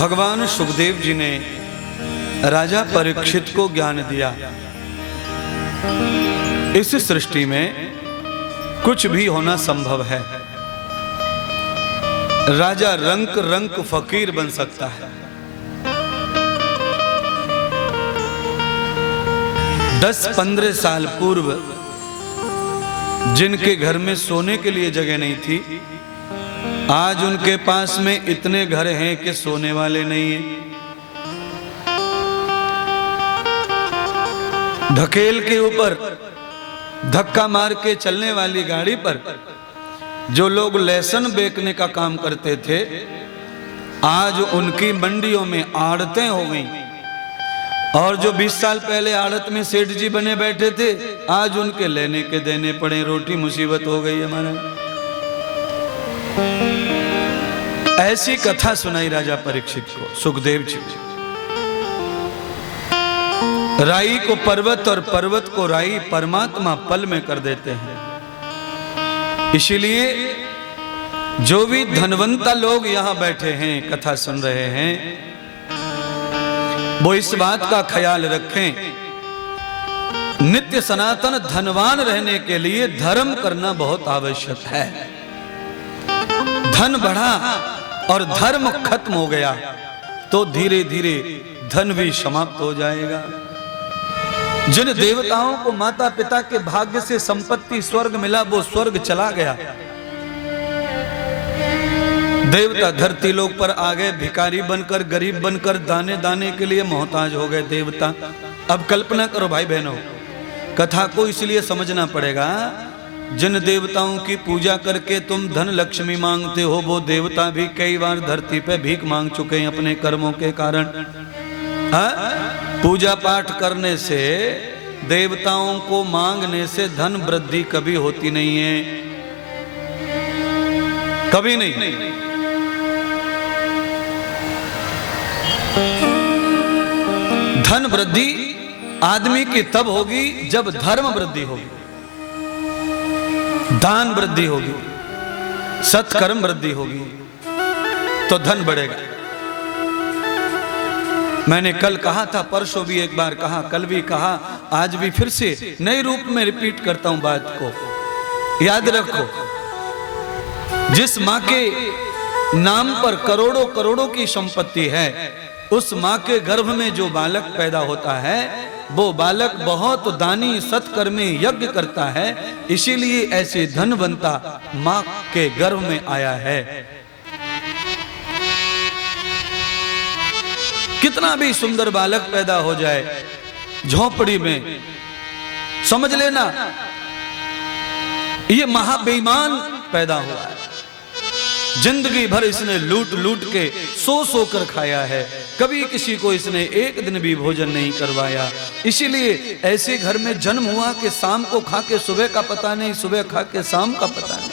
भगवान सुखदेव जी ने राजा परीक्षित को ज्ञान दिया, इस सृष्टि में कुछ भी होना संभव है। राजा रंक रंक फकीर बन सकता है। 10-15 साल पूर्व जिनके घर में सोने के लिए जगह नहीं थी, आज उनके पास में इतने घर हैं कि सोने वाले नहीं हैं। ढकेल के ऊपर धक्का मार के चलने वाली गाड़ी पर जो लोग लहसुन बेचने का काम करते थे, आज उनकी मंडियों में आड़तें हो गई। और जो 20 साल पहले आड़त में सेठ जी बने बैठे थे, आज उनके लेने के देने पड़े, रोटी मुसीबत हो गई हमारा। ऐसी कथा सुनाई राजा परीक्षित को सुखदेव जी। राई को पर्वत और पर्वत को राई परमात्मा पल में कर देते हैं। इसीलिए जो भी धनवंता लोग यहां बैठे हैं, कथा सुन रहे हैं, वो इस बात का ख्याल रखें, नित्य सनातन धनवान रहने के लिए धर्म करना बहुत आवश्यक है। धन बढ़ा और धर्म खत्म हो गया तो धीरे धीरे धन भी समाप्त हो जाएगा। जिन देवताओं को माता पिता के भाग्य से संपत्ति स्वर्ग मिला, वो स्वर्ग चला गया। देवता धरती लोक पर आ गए, भिखारी बनकर, गरीब बनकर, दाने दाने के लिए मोहताज हो गए देवता। अब कल्पना करो भाई बहनों, कथा को इसलिए समझना पड़ेगा, जिन देवताओं की पूजा करके तुम धन लक्ष्मी मांगते हो, वो देवता भी कई बार धरती पे भीख मांग चुके हैं अपने कर्मों के कारण। पूजा पाठ करने से, देवताओं को मांगने से धन वृद्धि कभी होती नहीं है, कभी नहीं। धन वृद्धि आदमी की तब होगी जब धर्म वृद्धि होगी, दान वृद्धि होगी, सत्कर्म वृद्धि होगी, तो धन बढ़ेगा। मैंने कल कहा था, परसों भी एक बार कहा, कल भी कहा, आज भी फिर से नए रूप में रिपीट करता हूं बात को। याद रखो, जिस मां के नाम पर करोड़ों करोड़ों की संपत्ति है, उस मां के गर्भ में जो बालक पैदा होता है, वो बालक बहुत दानी सत्कर्मी यज्ञ करता है। इसीलिए ऐसे धनवंता मां के गर्भ में आया है। कितना भी सुंदर बालक पैदा हो जाए झोपड़ी में, समझ लेना ये महाबेईमान पैदा हुआ है। जिंदगी भर इसने लूट लूट के सो कर खाया है, कभी किसी को इसने एक दिन भी भोजन नहीं करवाया। इसीलिए ऐसे घर में जन्म हुआ कि शाम को खा के सुबह का पता नहीं, सुबह खा के शाम का पता नहीं।